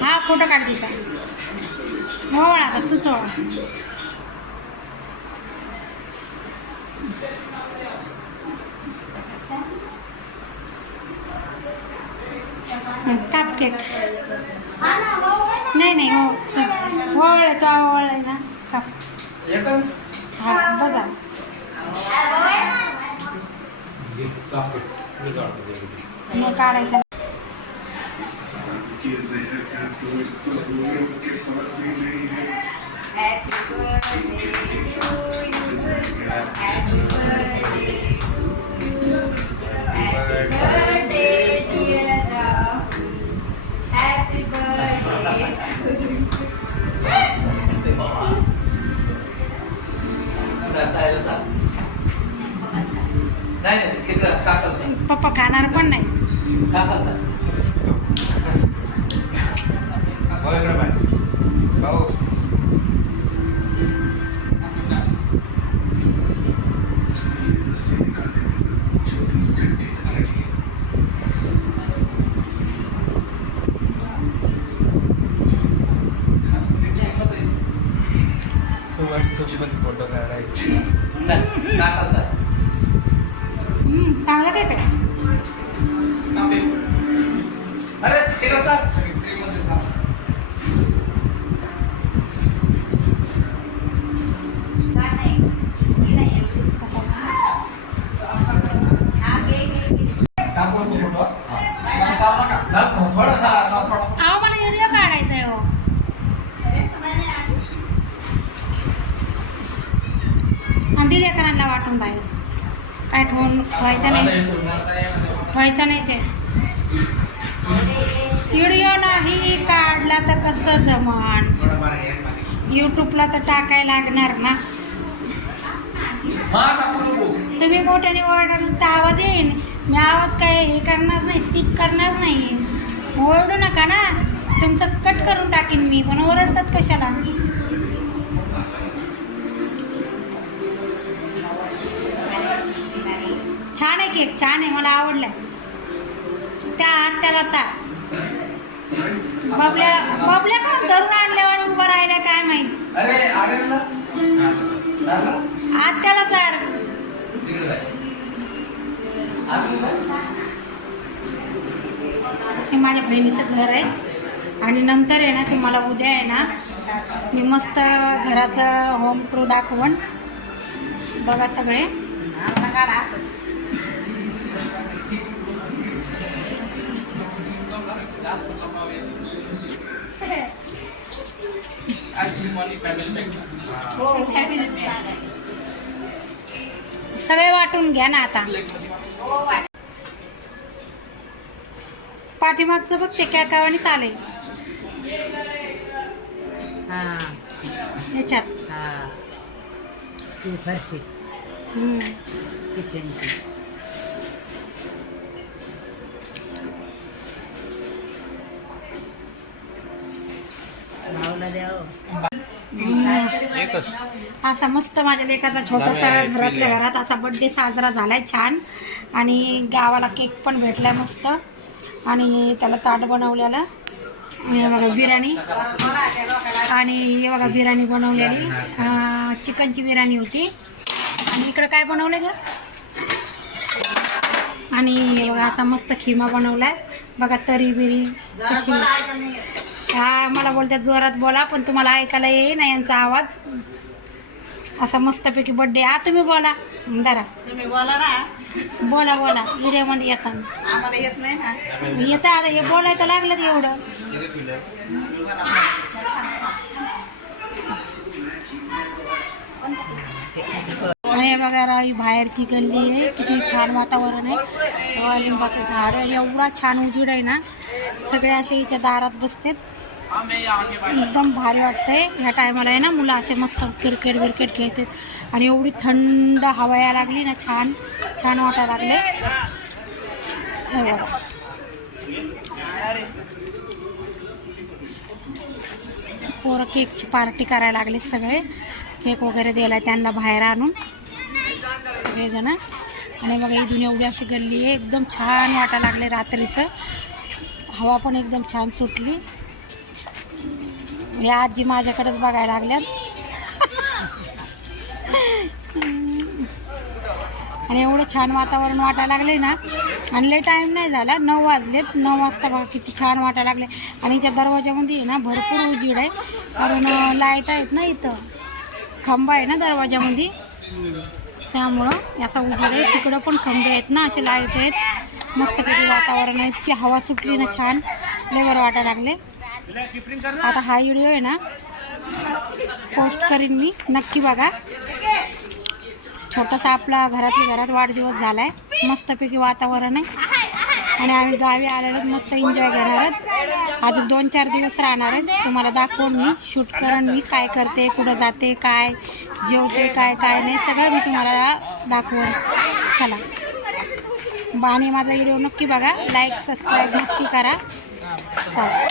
हा फोटो काढ तिचा. वळ आता तूच वळ. काप केक. नाही नाही हो वळ आहे तो वळ आहे ना काप. हा बघा नाही काढायचं. पप्पा खाणार पण नाही. फोटो काढायचे चांगलं काय काय. अरे ते कसं अहो मला व्हिडिओ काढायचा आहे. हो आणि लेकरांना वाटून बाहेर काय ठेवून व्हायचं नाही. व्हायचं नाही ते व्हिडिओ नाही काढला तर कसं जमन. यूट्यूबला तर टाकायला लागणार ना. तुम्ही मोठ्याने ओरडाल तर आवाज येईन. मी आवाज काय हे करणार नाही, स्किप करणार नाही. ओरडू नका ना. तुमचं कट करून टाकीन मी. पण ओरडतात कशाला. छान आहे केक, छान आहे, मला आवडला. त्या त्याला चाल. बबल्या बबल्या का धरून आणल्यावर उभा राहिल्या काय माहिती. आत्याला चाल. हे माझ्या बहिणीचं घर आहे. आणि नंतर आहे ना तुम्हाला उद्या आहे ना मी मस्त घराचं होम टूर दाखवण. बघा सगळे. सगळे वाटून घ्या ना आता. पाठीमागचं बघ ते कॅकावानी चालेल याच्यात. फरशी किचनची. असा मस्त माझ्या लेकाचा छोटासा घरातल्या घरात असा बड्डे साजरा झालाय छान. आणि गावाला केक पण भेटलाय मस्त. आणि त्याला ताट बनवलेलं. हे बघा बिर्याणी. आणि हे बघा बिर्याणी बनवलेली. चिकनची बिर्याणी होती. आणि इकडं काय बनवलं ग. आणि हे बघा असा मस्त खिमा बनवलाय बघा. तरी बिरी कशी. हा मला बोलतात जोरात बोला पण तुम्हाला ऐकायला येईल ना यांचा आवाज. असा मस्तपैकी बड्डे. तुम्ही बोला जरा. तुम्ही बोला ना. बोला बोला व्हिडिओमध्ये येताना. आम्हाला येत नाही ना. येतं आता हे बोलायचं लागलं एवढं. आणि बघा रावी बाहेरची गल्ली आहे. किती छान वातावरण आहे. लिंबाचं झाड आहे. एवढा छान उजेड आहे ना. सगळे असे याच्या दारात बसतात. एकदम भारी वाटतंय. ह्या टायमाला आहे ना मुलं असे मस्त क्रिकेट विरकेट खेळतात आणि एवढी थंड हवा यायला लागली ना, छान छान वाटायला लागले. हे बघा पोरं केकची पार्टी करायला लागले. सगळे केक वगैरे द्यायला त्यांना बाहेर आणून सगळेजण. आणि मग इथून एवढी अशी गल्ली आहे, एकदम छान वाटायला लागले. रात्रीचं हवा पण एकदम छान सुटली. या आजी माझ्याकडेच बघायला लागल्यात. आणि एवढं छान वातावरण वाटायला लागले ना. आणि लय टाईम नाही झाला, 9 वाजलेत. 9 वाजता बघा किती छान वाटायला लागले. आणि याच्या दरवाजामध्ये आहे ना भरपूर उजेड आहे, कारण लाईट आहेत ना, इथं खांबा आहे ना दरवाजामध्ये, त्यामुळं याचा उजेड आहे. तिकडं पण खंबे आहेत ना, असे लाईट आहेत. मस्त किती वातावरण आहे. इतकी हवा सुटली ना, छान लय बरं वाटायला लागले. आता हा व्हिडिओ आहे ना पोस्ट करीन मी, नक्की बघा. छोटासा आपला घरातल्या घरात वाढदिवस झाला आहे. मस्तपैकी वातावरण आहे आणि आम्ही गावी आलेलो मस्त एन्जॉय करणार आहोत. अजून 2-4 दिवस राहणार आहेत. तुम्हाला दाखवून मी, शूट करून मी काय करते, कुठं जाते, काय जेवते, काय काय नाही, सगळं मी तुम्हाला दाखवून. चला, आणि माझा व्हिडिओ नक्की बघा, लाईक सबस्क्राईब नक्की करा. चला.